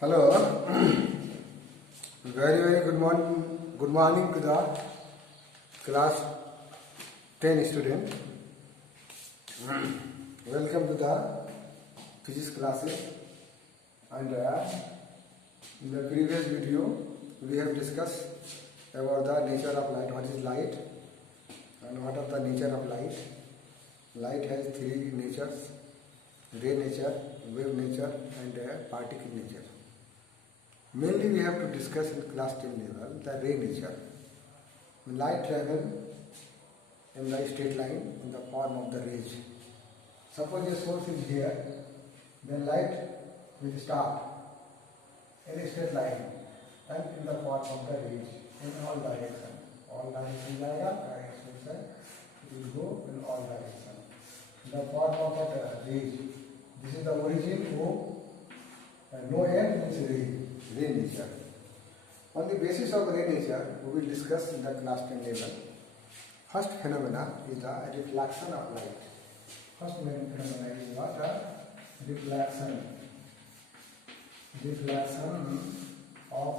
Hello, very good morning. Good morning to the class 10 student. Welcome to the physics classes. And in the previous video, we have discussed about the nature of light. What is light and what are the nature of light? Light has three natures: ray nature, wave nature, and particle nature. Mainly we have to discuss in class 10 level the ray nature. When light travels in the straight line in the form of the rays. Suppose a source is here, then light will start in a straight line and in the form of the rays in all directions. All directions जाएगा, it will go in all directions. In the form of the rays. This is the origin O, and no end means ray nature. On the basis of ray nature, we will discuss in the class 10 level. First phenomena is the reflection of light. First phenomena is what? Reflection. Reflection of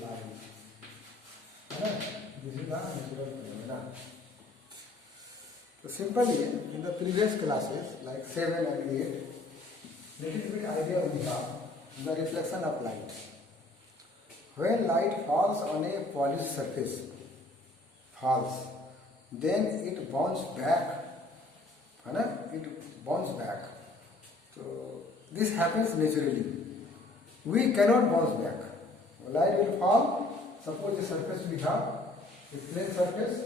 light. This is the natural phenomena. So simply, in the previous classes, like 7 and 8, little bit idea we have the reflection of light. When light falls on a polished surface, then it bounces back. It bounces back. So this happens naturally. We cannot bounce back. Light will fall. Suppose the surface we have, a plain surface,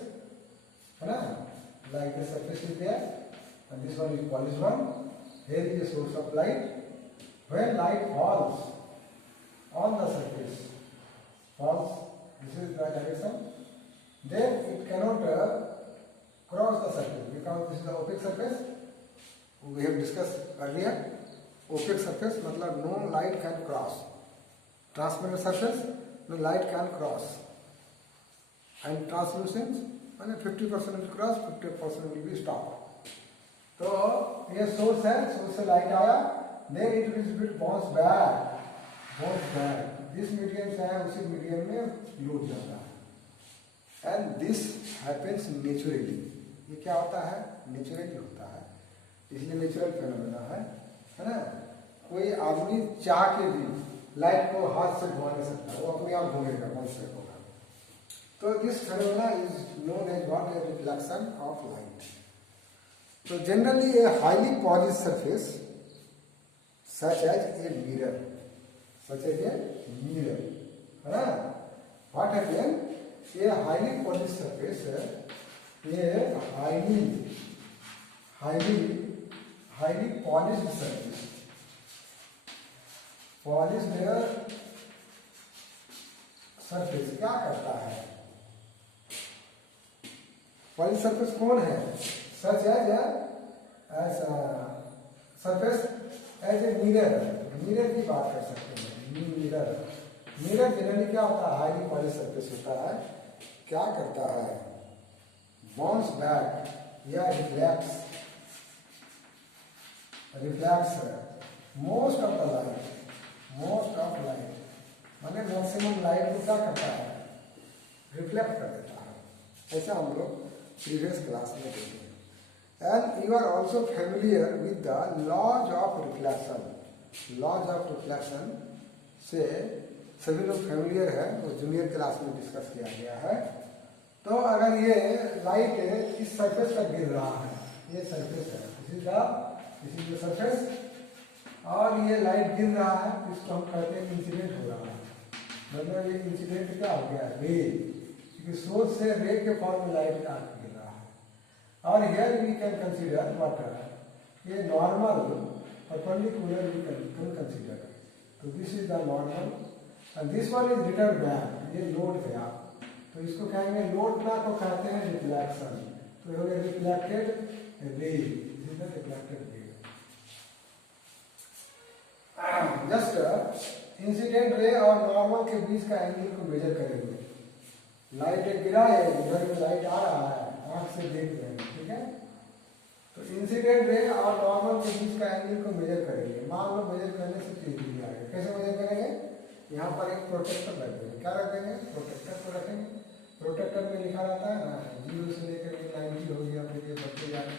like the surface is there, and this one is polished one. Here is a source of light. When light falls on the surface, this is the direction, then it cannot cross the surface because this is the opaque surface. We have discussed earlier. Opaque surface matlab no light can cross. Transparent surface, no light can cross. And translucent, 50% will cross, 50% will be stopped. So ये source है, source से light आया, then it will bounce back. This medium से है, उसी medium में लौट जाता है. And this happens naturally. ये क्या होता है? Naturally होता है. इसलिए नेचुरल फेनोमेना है ना? कोई आदमी चाह के भी लाइट को हाथ से घुमा नहीं सकता, वो अपने आप घूमेगा, कौन से होगा. So this phenomena is known as what? A reflection of light. So generally a highly polished surface such as a mirror. What happens? A highly polished surface, a highly polished surface. Polished surface क्या करता है? Polish surface कौन है? Such as surface as a mirror. Mirror की बात कर सकते हैं. मिरर जनरली क्या होता है? हाईली पॉलिश सरफेस होता है. क्या करता है? बाउंस बैक या रिफ्लेक्ट्स मोस्ट ऑफ लाइट. माने मैक्सिमम लाइट को क्या करता है? रिफ्लेक्ट कर देता है. ऐसा हम लोग previous class में देखेंगे. And you are also familiar with the laws of reflection. Laws of reflection से सभी लोग familiar है, वो जूनियर क्लास में डिस्कस किया गया है. तो अगर ये लाइट इस सरफेस पर गिर रहा है, ये सरफेस है, इसी का सरफेस, और ये लाइट गिर रहा है, इसको हम कहते हैं इंसिडेंट हो रहा है. मतलब ये इंसिडेंट क्या हो गया? रे. क्योंकि सोर्स से रे के फॉर्म में लाइट का गिर रहा है. और here we can consider what? A normal perpendicular we can consider. So this is the normal, and this one is returned back. ये लोड गया, तो इसको कहेंगे लोड ना को कहते हैं रिफ्लेक्शन. तो ये हो गया reflected ray. This is the reflected ray. Just incident ray और नॉर्मल के बीच का एंगल को मेजर करेंगे. लाइट गिरा है, उधर में लाइट आ रहा है, आंख से देख रहे हैं, ठीक है. तो इंसिडेंट रे और नॉर्मल के बीच का एंगल को मेजर करेंगे। मान लो मेजर करने से 30 डिग्री आ गया। कैसे मेजर करेंगे? यहाँ पर एक प्रोटेक्टर रख देंगे। क्या रख देंगे? प्रोटेक्टर को रखेंगे। प्रोटेक्टर में लिखा रहता है ना 0 से लेकर के 90 हो गया, फिर ये बढ़ते जाए।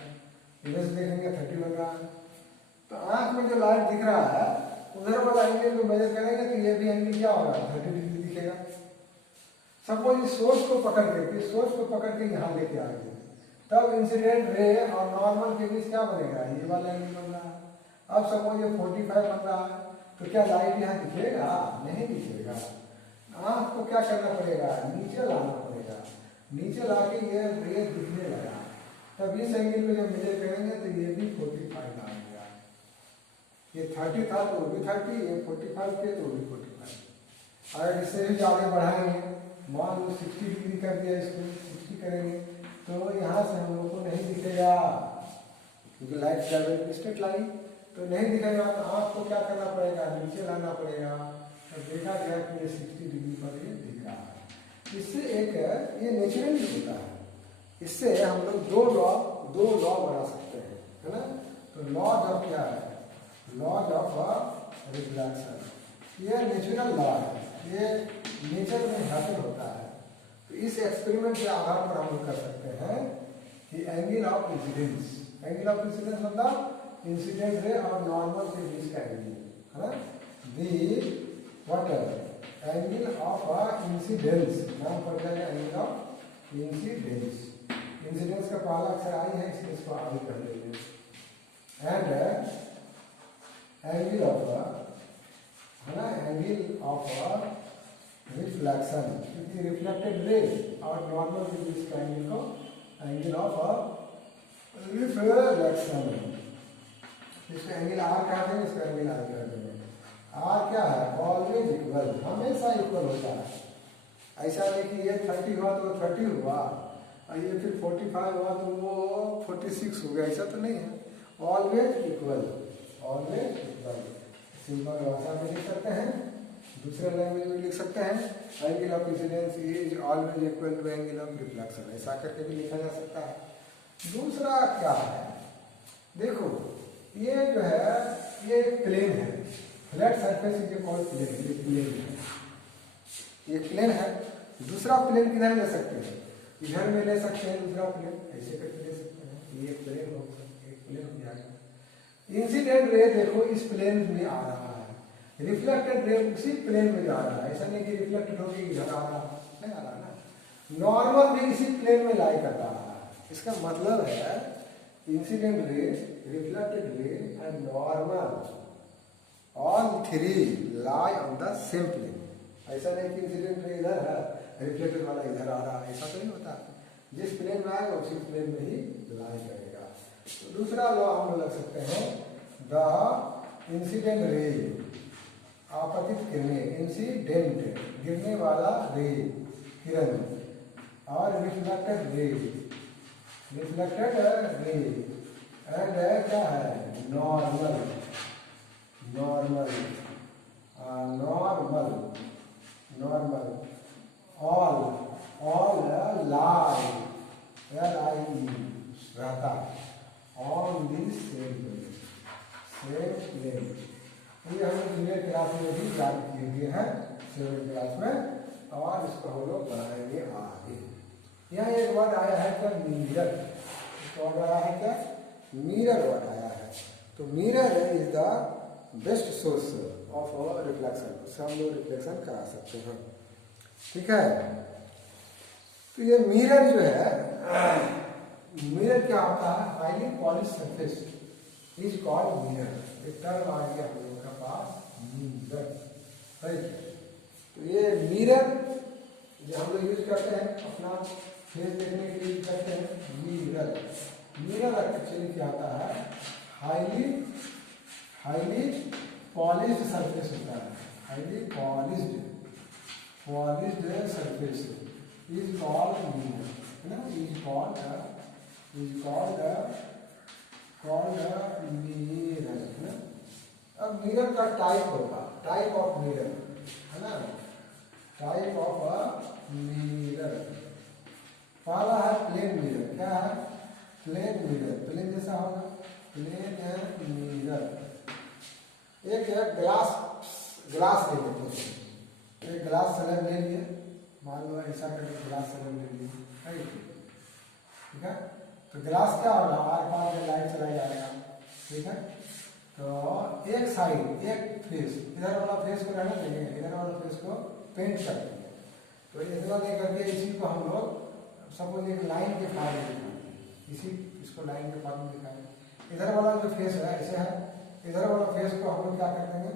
इधर से देखेंगे 30 बन रहा है। तो आंख में जो लाइट दिख रहा है उधर वाला एंगल को मेजर करेंगे तो ये भी एंगल क्या होगा? 30 डिग्री दिखेगा। सपोज इस सोर्स को पकड़ के यहाँ लेके आ गए, तब इंसिडेंट रे और नॉर्मल के बीच क्या बनेगा? ये वाला एंगल बन रहा है। अब सपोज ये 45 बन रहा है, तो क्या लाइट यहाँ दिखेगा? नहीं दिखेगा। आंख को क्या करना पड़ेगा? नीचे लाना पड़ेगा। नीचे लाके ये रे दिखने लगा, तब इस एंगल को जब मेजर करेंगे तो ये भी 45 आ गया। ये 30 था तो भी 30, ये 45 थे तो भी 45। अगर इससे भी ज़्यादा बढ़ाएंगे, मान लो 60 डिग्री कर दिया, इसको 60 करेंगे तो यहाँ से हम लोग को नहीं दिखेगा, क्योंकि लाइट ट्रैवल स्ट्रेट लाइन, तो नहीं दिखेगा। तो आँख को क्या करना पड़ेगा? नीचे लाना पड़ेगा। तो देखा गया कि ये 60 डिग्री पर ये दिख रहा है। इससे एक ये नेचुरली होता है। इससे हम लोग दो लॉ बना सकते हैं, है ना? तो लॉज ऑफ क्या है? Laws of reflection. ये नेचुरल लॉ है, ये नेचर में हासिल होता है। तो इस एक्सपेरिमेंट के आधार पर हम लोग कर सकते हैं कि एंगल ऑफ इंसिडेंस मतलब इंसिडेंट रे और नॉर्मल के बीच का एंगल, है ना? दी व्हाट एंगल ऑफ इंसिडेंस, नाम पड़ जाएगा एंगल ऑफ इंसिडेंस। इंसिडेंस का पहला अक्षर आई है, इसलिए इसको आगे कर लेंगे। एंड एंगल ऑफ, है ना, एंगल ऑफ रिफ्लेक्शन, क्योंकि रिफ्लेक्टेड रे और नॉर्मल के बीच का एंगल को एंगल ऑफ रिफ्लेक्शन, इसका एंगल आर कहा देंगे, इसका एंगल आर कर देंगे। आर क्या है? ऑलवेज इक्वल, हमेशा इक्वल होता है। ऐसा नहीं कि ये 30 हुआ तो 30 हुआ और ये फिर 45 हुआ तो वो 46 हो गया, ऐसा तो नहीं है। Always equal, always equal. Simple भाषा में लिख सकते हैं, दूसरे लैंग्वेज में लिख सकते हैं, angle of incidence is always equal to angle of reflection, ऐसा करके भी लिखा जा सकता है। दूसरा क्या है? देखो ये जो है ये प्लेन है, flat surface is called plane, ये प्लेन है, ये प्लेन है। दूसरा प्लेन किधर ले सकते हैं? इधर में ले सकते हैं दूसरा प्लेन, ऐसे करके ले सकते हैं। ये प्लेन हो, एक प्लेन हो जाएगा। इंसिडेंट रे देखो इस प्लेन में आ रहा है, रिफ्लेक्टेड रे उसी प्लेन में जा रहा है। ऐसा नहीं कि रिफ्लेक्टेड होकर इधर आ रहा है, नहीं आ रहा ना। नॉर्मल भी इसी प्लेन में लाई कर रहा है। इसका मतलब है incident ray, reflected ray and normal all three lie on the same plane. ऐसा नहीं कि इंसिडेंट रे इधर है, रिफ्लेक्टेड वाला इधर आ रहा है, ऐसा तो नहीं होता। जिस प्लेन में आएगा उसी प्लेन में ही लाई करेगा। तो दूसरा लॉ हम लग सकते हैं, द इंसिडेंट रे, आपतित किरणें, इंसिडेंट गिरने वाला रे, किरण, और reflected ray, reflected ray and क्या है? Normal, normal, normal, normal, all lie रहता ऑन दिस सेम प्लेन। ये हम जूनियर क्लास में भी याद किए हुए हैं, 7th क्लास में, और इसको हम लोग बनाएंगे आगे। यहाँ एक वर्ड आया है क्या? मिरर। वर्ड आया है क्या? मिरर वर्ड आया है। तो mirror is the best source of reflection, उससे हम लोग रिफ्लेक्शन करा सकते हैं, ठीक है। तो ये मिरर जो है, मिरर क्या होता है? Highly polish surface is called mirror. एक टर्म आ गया हम लोग का पास, मिरर, राइट। तो ये मिरर जो हम लोग यूज करते हैं अपना फेस देखने के लिए करते हैं, मिरर। मिरर एक्चुअली क्या होता है? हाईली पॉलिश्ड सरफेस होता है, highly polished surface is called mirror, है ना? इज कॉल्ड मिरर, है ना? अब मिरर का टाइप होगा, टाइप ऑफ मिरर, है ना? टाइप ऑफ मिरर, पहला है प्लेन मिरर। क्या है? प्लेन मिरर, प्लेन जैसा होगा, प्लेन मिरर। एक है ग्लास, ग्लास ले लेते हैं, एक ग्लास स्लैब ले लिए, मान लो ऐसा करके ग्लास स्लैब ले लिए, ठीक है। तो ग्लास क्या होगा, आर पार में लाइट चला जाएगा, ठीक है। तो एक साइड, एक फेस, इधर वाला फेस को रहने देंगे, इधर वाला फेस को पेंट कर देंगे। तो इतना नहीं करके इसी को हम लोग सपोज एक लाइन के फॉर्म में दिखाएंगे, इसी इसको लाइन के फॉर्म में दिखाएंगे। इधर वाला जो फेस है ऐसे है, इधर वाला फेस को हम लोग क्या कर देंगे,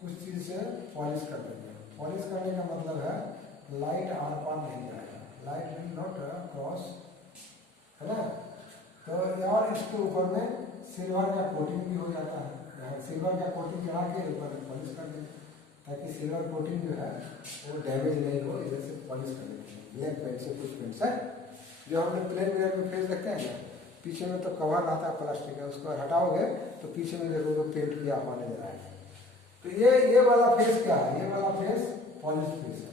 कुछ चीज से पॉलिश कर देंगे। पॉलिश करने का मतलब है लाइट आर पार नहीं जाएगा, लाइट विल नॉट क्रॉस, है ना। तो और इसके ऊपर में सिल्वर का कोटिंग भी हो जाता है, सिल्वर का कोटिंग चढ़ा के ऊपर पॉलिश कर देंगे, ताकि सिल्वर कोटिंग जो है वो डैमेज नहीं हो, इधर से पॉलिश कर देंगे। ब्लैक पेंट से कुछ पेंट्स है जो हमने प्लेन मिरर में फेस देखते हैं ना, पीछे में तो कवर आता है प्लास्टिक का, उसको हटाओगे तो पीछे में जरूर पेंट किया हुआ नजर आएगा। तो ये वाला फेस क्या है, ये वाला फेस पॉलिश फेस है।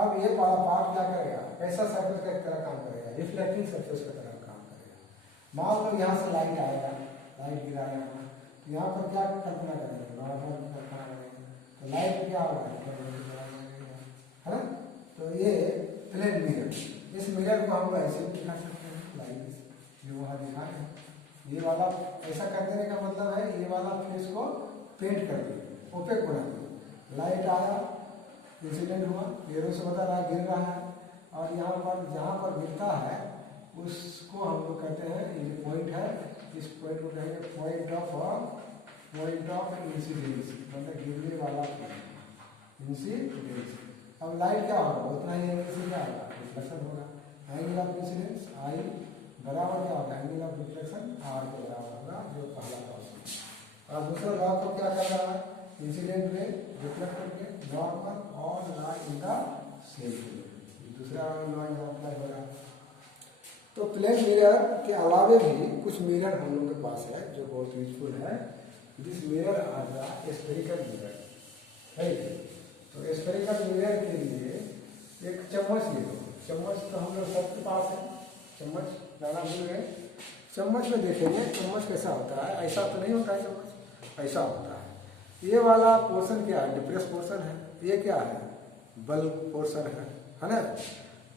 अब ये वाला पार्ट क्या करेगा, कैसा सर्फेस का तरह काम करेगा, रिफ्लेक्टिंग सर्फेस की तरह काम करेगा। मान लो यहाँ से लाइट आएगा, लाइट गिराया, यहाँ पर क्या कल्पना करेंगे, नॉर्मल कल्पना करेंगे, तो लाइट क्या होगा, है ना। तो ये प्लेन मिरर, इस मिरर को हम ऐसे भी दिखा सकते हैं, लाइट जो वहाँ दिखा है, ये वाला ऐसा कर देने का मतलब है ये वाला फेस को पेंट कर दिए, ओपेक बना दिए। लाइट आया, इंसिडेंट हुआ, एरो से बता रहा गिर रहा है, और यहाँ पर जहाँ पर गिरता है उसको हम लोग कहते हैं, ये पॉइंट है, इस पॉइंट को कहेंगे पॉइंट ऑफ इंसिडेंस, मतलब गिरने वाला इंसिडेंस। अब लाइट क्या होगा, उतना ही एंगल से क्या होगा, रिफ्लेक्शन होगा। एंगल ऑफ इंसिडेंस आई बराबर क्या होगा, एंगल ऑफ रिफ्लेक्शन आर के बराबर होगा, जो पहला लॉ है। और दूसरा लॉ को क्या कर रहा है, इंसिडेंट रे रिफ्लेक्टेड रे नॉर्मल और लाई इन द सेम प्लेन, दूसरा लॉ यहाँ अप्लाई हो रहा है। तो प्लेन मिरर के अलावे भी कुछ मिरर हम लोग के पास है जो बहुत यूजफुल है। This mirror are the spherical mirror, है। तो स्फेरिकल मिरर के लिए एक चम्मच ले लो, चम्मच तो हम लोग सबके पास है, चम्मच लाना भूल गए। चम्मच में देखेंगे चम्मच कैसा होता है, ऐसा तो नहीं होता है चम्मच, ऐसा होता है। ये वाला पोर्शन क्या है, डिप्रेस पोर्शन है, ये क्या है, बल्क पोर्शन है ना।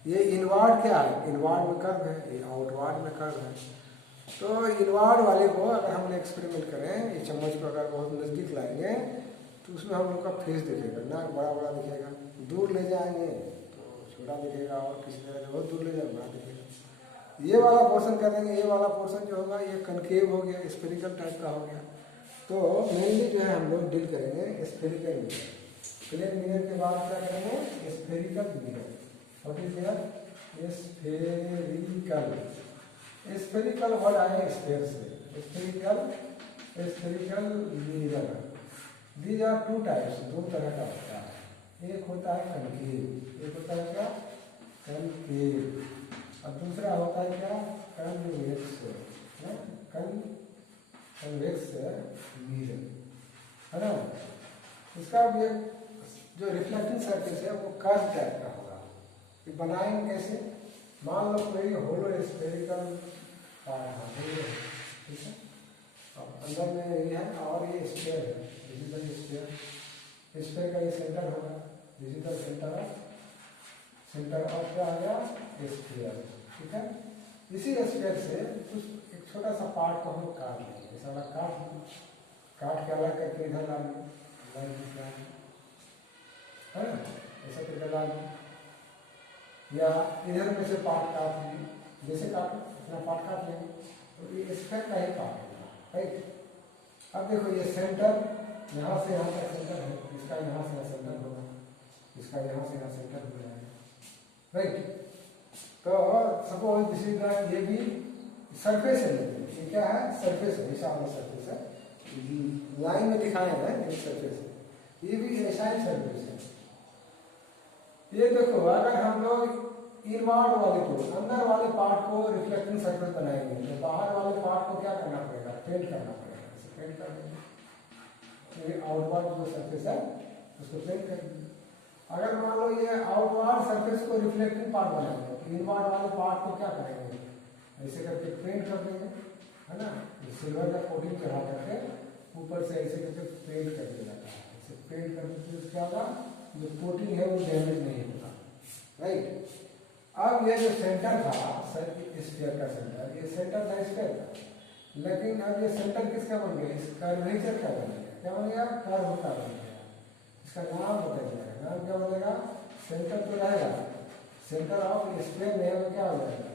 ये इनवार्ड क्या है, इनवार्ड में कर्व है, ये आउटवार्ड में कर्व है। तो इनवार्ड वाले को अगर हम एक्सपेरिमेंट करें, ये चम्मच को अगर बहुत नज़दीक लाएंगे तो उसमें हम लोग का फेस दिखेगा, नाक बड़ा बड़ा दिखेगा, दूर ले जाएंगे तो छोटा दिखेगा, और किसी तरह से बहुत दूर ले जाए बड़ा दिखेगा। ये वाला पोर्शन कर देंगे, ये वाला पोर्शन जो होगा ये कनकेव हो गया, स्फेरिकल टाइप का हो गया। तो मेनली जो है हम लोग डील करेंगे स्फेरिकल मिरर। प्लेन मिरर के बाद क्या करेंगे, spherical mirror. What is there, spherical, spherical word आए स्फेयर से, spherical mirror. These are two types, दो तरह का होता है, एक होता है कनकेव, एक होता है क्या, कनकेव, और दूसरा होता है क्या, कन्वेक्स, कन्वेक्स मिरर, है ना। इसका भी जो रिफ्लेक्टिंग सरफेस है वो कर्व टाइप का होगा। ये बनाएंगे कैसे, मान लो कोई होलो स्फेरिकल ठीक है, अब अंदर में ये है और ये स्फीयर है, डिजिटल स्फीयर, स्फीयर का ये सेंटर होगा, डिजिटल सेंटर ऑफ क्या आ गया, स्फीयर, ठीक है। इसी स्फीयर से कुछ एक छोटा सा पार्ट को हम काट लेंगे, ऐसा वाला काट के अलग करके इधर ला लेंगे, है ना, ऐसा करके ला लेंगे, या इधर में से पार्ट काट लेंगे, जैसे काट अपना पार्ट काट लेंगे, तो ये स्फीयर का ही पार्ट होगा, राइट। अब देखो ये सेंटर यहाँ से यहाँ तक सेंटर है, इसका यहाँ से यहाँ सेंटर होगा, इसका यहाँ से यहाँ सेंटर हो जाएगा, राइट। तो सपोज दिस इज दैट, ये भी सरफेस है, ये क्या है, सरफेस है, ऐसा वाला सरफेस है, लाइन में दिखाया है ये सरफेस है, ये भी ऐसा ही सरफेस है। ये देखो अगर हम लोग इनवार्ड वाले को, अंदर वाले पार्ट को रिफ्लेक्टिंग सरफेस बनाएंगे, तो बाहर वाले पार्ट को क्या करना पड़ेगा, पेंट करना पड़ेगा, इसे पेंट कर देंगे। आउटवार्ड जो सरफेस है उसको पेंट कर देंगे। अगर मान लो ये आउटवार्ड सरफेस को रिफ्लेक्टिंग पार्ट बनाएंगे, तो इनवार्ड वाले पार्ट को क्या करेंगे, ऐसे करके पेंट कर देंगे, है ना। सिल्वर का कोटिंग चढ़ा करके ऊपर से ऐसे करके पेंट कर दिया जाता है। ऐसे पेंट करने से क्या होगा, जो कोटिंग है वो डैमेज नहीं होता, राइट। अब ये जो सेंटर था स्फीयर का सेंटर, ये सेंटर था स्फीयर का, लेकिन अब ये सेंटर किसका बन गया, इस कर्वेचर का बन गया। क्या बन गया, कर्व का बन गया। इसका नाम बदल जाएगा, नाम क्या बनेगा, सेंटर तो रहेगा, सेंटर ऑफ स्फीयर में क्या हो जाएगा,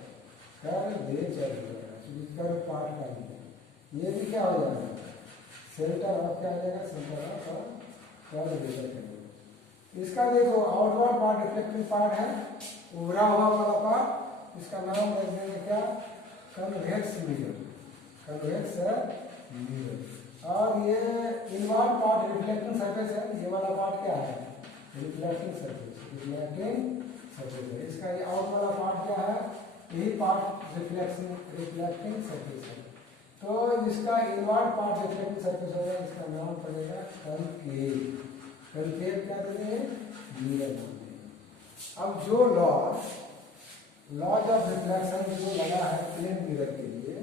कर्वेचर हो जाएगा, कर्व पार्ट का भी। ये भी क्या हो जाएगा, सेंटर ऑफ क्या हो जाएगा, सेंटर ऑफ कर्वेचर का। इसका देखो आउटवर्ड पार्ट रिफ्लेक्टिंग पार्ट है, उभरा हुआ वाला पार्ट, इसका नाम रख देंगे क्या, कन्वेक्स मिरर, कन्वेक्स मिरर। और ये इनवर्ड पार्ट रिफ्लेक्टिंग सरफेस है, ये वाला पार्ट क्या है, रिफ्लेक्टिंग सरफेस, रिफ्लेक्टिंग सरफेस है। इसका ये आउट वाला पार्ट क्या है, यही पार्ट रिफ्लेक्टिंग सरफेस है। तो जिसका इनवर्ड पार्ट रिफ्लेक्टिंग सरफेस होगा, इसका नाम पड़ेगा कनकेव। कनकेव क्या देंगे, मिरर नाम देंगे। अब जो लॉज ऑफ रिफ्लेक्शन जो लगा है प्लेन मिरर के लिए,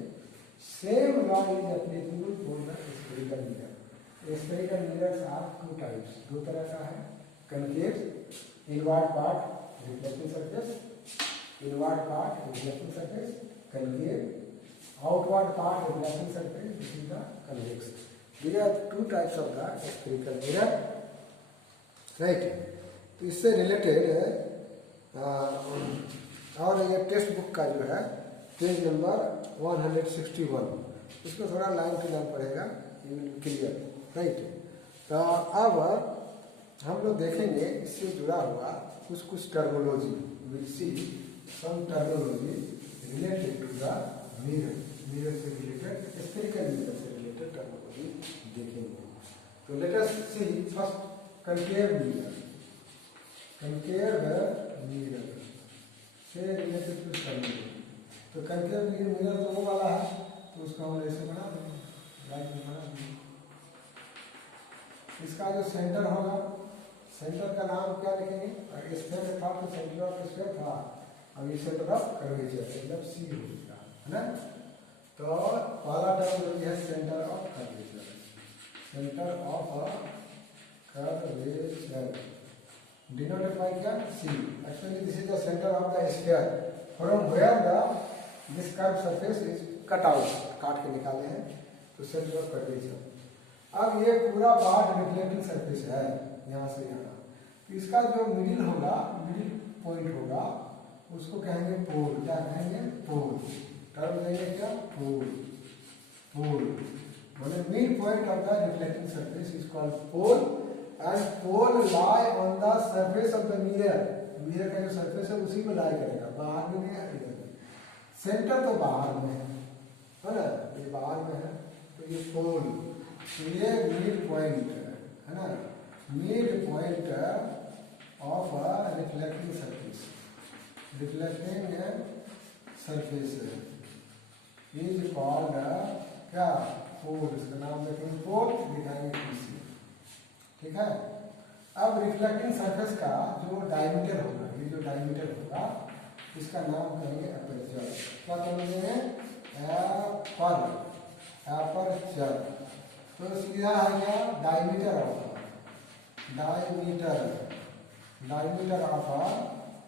same law is applicable for the spherical mirror. Spherical mirrors are two types, दो तरह का है, concave, inward part reflecting surface, inward part reflecting surface, concave, outward part reflecting surface, this is the convex. These are two types of the spherical mirror, right? तो इससे related और ये text book का जो है पेज नंबर 161, उसमें थोड़ा line to line पड़ेगा, क्लियर, राइट। तो अब हम लोग देखेंगे इससे जुड़ा हुआ कुछ terminology, will see some terminology related to the mirror, mirror से रिलेटेड, स्फेरिकल मिरर से रिलेटेड टर्मिनोलॉजी देखेंगे। तो let us see first concave mirror, concave mirror से रिलेटेड कुछ टर्मिनोलॉजी। तो कनकेव मिरर तो वो वाला है, तो उसको हम ऐसे बना देंगे, लाइट में बना देंगे। इसका जो सेंटर होगा, सेंटर का नाम क्या लिखेंगे, स्फीयर था तो सेंटर ऑफ स्फीयर था, अब ये सेंटर ऑफ कर्वेचर मतलब सी हो गया, है ना। तो पहला टर्म है centre of curvature, centre of curvature denoted by क्या, C. Actually this is the center of the sphere from where the this curved surface is cut out, काट के निकाले हैं, तो सेंटर ऑफ कर्वेचर। अब ये पूरा पार्ट रिफ्लेक्टिंग सरफेस है यहाँ से यहाँ, तो इसका जो मिडिल होगा, मिडिल पॉइंट होगा, उसको कहेंगे पोल। क्या कहेंगे, पोल। टर्म देंगे क्या, पोल, पोल मतलब mid point of the reflecting surface is called pole, and pole lie on the surface of the mirror. Mirror का जो सरफेस है उसी में लाई करेगा, बाहर में नहीं है, इधर में। सेंटर तो बाहर में है ना, ये बाहर में है, तो ये पोल, तो ये मिड पॉइंट है ना, mid point of a reflecting surface, reflecting surface is called क्या, पोल। इसका नाम देखेंगे पोल, दिखाएंगे पीसी, ठीक है। अब रिफ्लेक्टिंग सरफेस का जो डायमीटर होगा, ये जो डायमीटर होगा, इसका नाम कहेंगे एपर्चर। क्या कहेंगे, एपर्चर। तो सीधा है क्या, diameter of, diameter of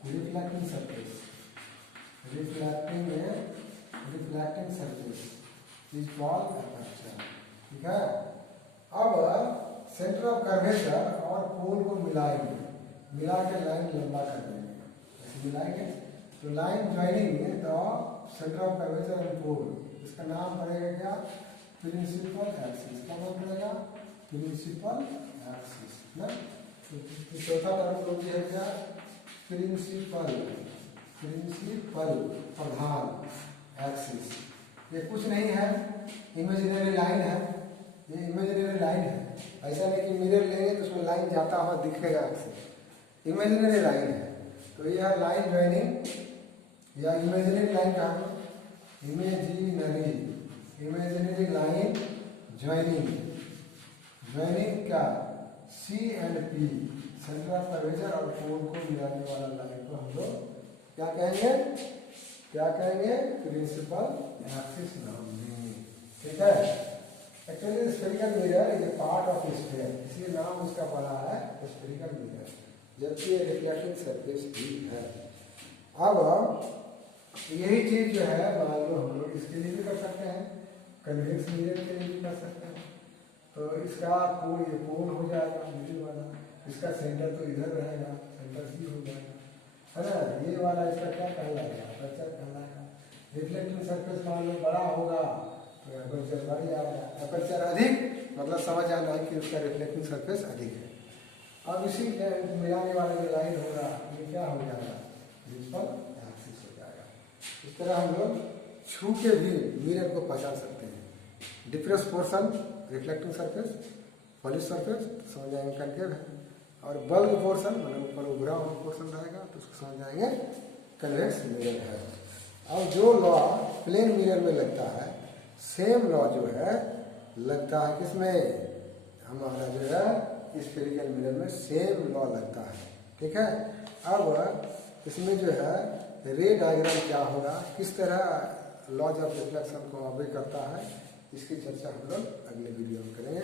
reflecting surface, reflecting surface is called aperture, ठीक है। अब सेंटर ऑफ कर्वेचर और पोल को मिलाएंगे, मिला के लाइन लंबा कर देंगे, ऐसे मिलाएंगे तो line joining the centre of curvature and pole, इसका नाम पड़ेगा क्या, प्रिंसिपल एक्सिस। क्या नाम पड़ेगा, प्रिंसिपल एक्सिस ना। तो चौथा टर्मिनोलॉजी है क्या, प्रिंसिपल, प्रिंसिपल प्रधान एक्सिस। ये कुछ नहीं है, इमेजिनरी लाइन है, ये इमेजिनरी लाइन है। ऐसा नहीं कि मिरर लेंगे तो उसमें लाइन जाता हुआ दिखेगा एक्सिस, इमेजिनरी लाइन है। तो ये है लाइन ज्वाइनिंग या इमेजिनरी लाइन का, इमेजिनरी लाइन ज्वाइनिंग, ज्वाइनिंग क्या, C and P, centre of curvature और पोल को मिलाने वाला लाइन को हम लोग क्या कहेंगे, क्या कहेंगे? प्रिंसिपल एक्सिस नाम। ठीक है। Actually spherical mirror is a part of sphere, इसलिए नाम उसका पड़ा है स्फेरिकल मिरर, जबकि ये रिफ्लेक्टिंग सरफेस भी है। अब यही चीज जो है मान लो हम लोग इसके लिए भी कर सकते हैं, कन्वेक्स मिरर के लिए भी कर सकते हैं। तो इसका कोण ये कोण हो जाएगा मिडिल वाला, इसका सेंटर तो इधर रहेगा, सेंटर सी हो जाएगा, है ना। ये वाला इसका क्या कहलाएगा? अपर्चर कहलाएगा। रिफ्लेक्टिंग सरफेस मान लो बड़ा होगा तो अपर्चर बढ़ जाएगा, अपर्चर अधिक मतलब समझ आना है कि उसका रिफ्लेक्टिंग सरफेस अधिक है। अब इसी मिलाने वाला जो लाइन होगा ये क्या हो जाएगा? प्रिंसिपल एक्सिस हो जाएगा। इस तरह हम लोग छू के भी मिरर को पहचान सकते हैं। Difference portion reflecting surface, polish surface तो समझ जाएंगे कनकेव है, और बल्क पोर्शन मतलब ऊपर उभरा हुआ पोर्शन रहेगा तो उसको समझ जाएंगे कन्वेक्स मिरर है। अब जो लॉ प्लेन मिरर में लगता है, सेम लॉ जो है लगता है किसमें? हमारा जो है स्फेरिकल मिरर में सेम लॉ लगता है। ठीक है। अब इसमें जो है रे डायग्राम क्या होगा, किस तरह लॉज ऑफ रिफ्लेक्शन को ऑबे करता है, इसकी चर्चा हम लोग अगले वीडियो में करेंगे।